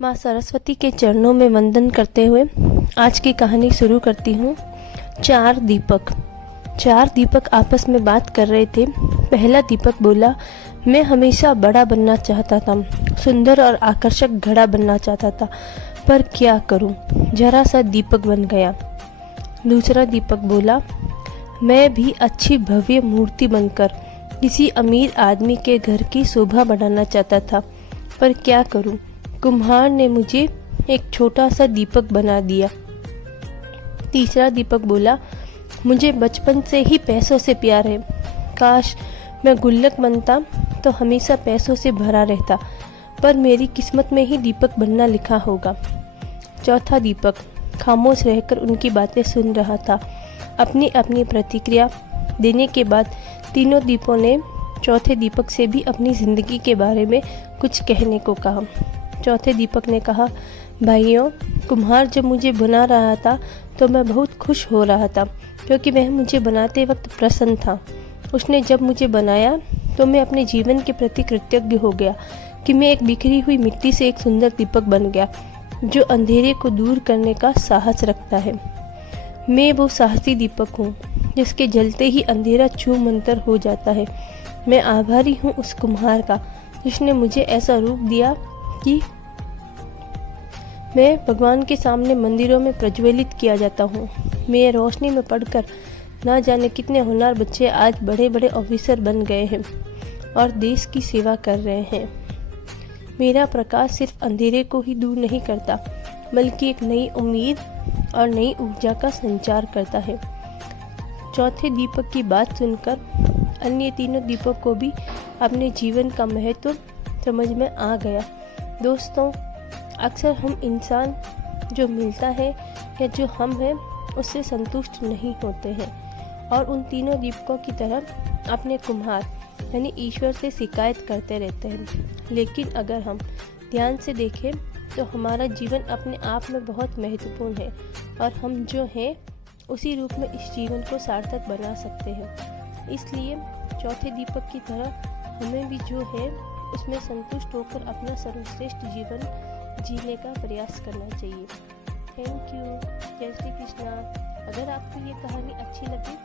माँ सरस्वती के चरणों में वंदन करते हुए आज की कहानी शुरू करती हूँ। चार दीपक आपस में बात कर रहे थे। पहला दीपक बोला, मैं हमेशा बड़ा बनना चाहता था, सुंदर और आकर्षक घड़ा बनना चाहता था, पर क्या करूँ, जरा सा दीपक बन गया। दूसरा दीपक बोला, मैं भी अच्छी भव्य मूर्ति बनकर किसी अमीर आदमी के घर की शोभा बढ़ाना चाहता था, पर क्या करूं, कुम्हार ने मुझे एक छोटा सा दीपक बना दिया। तीसरा दीपक बोला, मुझे बचपन से ही पैसों से प्यार है, काश मैं गुल्लक बनता तो हमेशा पैसों से भरा रहता, पर मेरी किस्मत में ही दीपक बनना लिखा होगा। चौथा दीपक खामोश रहकर उनकी बातें सुन रहा था। अपनी अपनी प्रतिक्रिया देने के बाद तीनों दीपों ने चौथे दीपक से भी अपनी ज़िंदगी के बारे में कुछ कहने को कहा। चौथे दीपक ने कहा, भाइयों, कुम्हार जब मुझे बना रहा था तो मैं बहुत खुश हो रहा था, क्योंकि वह मुझे बनाते वक्त प्रसन्न था। उसने जब मुझे बनाया तो मैं अपने जीवन के प्रति कृतज्ञ हो गया कि मैं एक बिखरी हुई मिट्टी से एक सुंदर दीपक बन गया, जो अंधेरे को दूर करने का साहस रखता है। मैं वो साहसी दीपक हूँ जिसके जलते ही अंधेरा छूमंतर हो जाता है। मैं आभारी हूँ उस कुम्हार का जिसने मुझे ऐसा रूप दिया कि मैं भगवान के सामने मंदिरों में प्रज्वलित किया जाता हूँ। मैं रोशनी में पढ़कर ना जाने कितने होनहार बच्चे आज बड़े बड़े ऑफिसर बन गए हैं और देश की सेवा कर रहे हैं। मेरा प्रकाश सिर्फ अंधेरे को ही दूर नहीं करता, बल्कि एक नई उम्मीद और नई ऊर्जा का संचार करता है। चौथे दीपक की बात सुनकर अन्य तीनों दीपक को भी अपने जीवन का महत्व समझ में आ गया। दोस्तों, अक्सर हम इंसान जो मिलता है या जो हम हैं उससे संतुष्ट नहीं होते हैं और उन तीनों दीपकों की तरह अपने कुम्हार यानी ईश्वर से शिकायत करते रहते हैं। लेकिन अगर हम ध्यान से देखें तो हमारा जीवन अपने आप में बहुत महत्वपूर्ण है और हम जो हैं उसी रूप में इस जीवन को सार्थक बना सकते हैं। इसलिए चौथे दीपक की तरह हमें भी जो है उसमें संतुष्ट होकर अपना सर्वश्रेष्ठ जीवन जीने का प्रयास करना चाहिए। Thank you. जय श्री कृष्णा। अगर आपको ये कहानी अच्छी लगी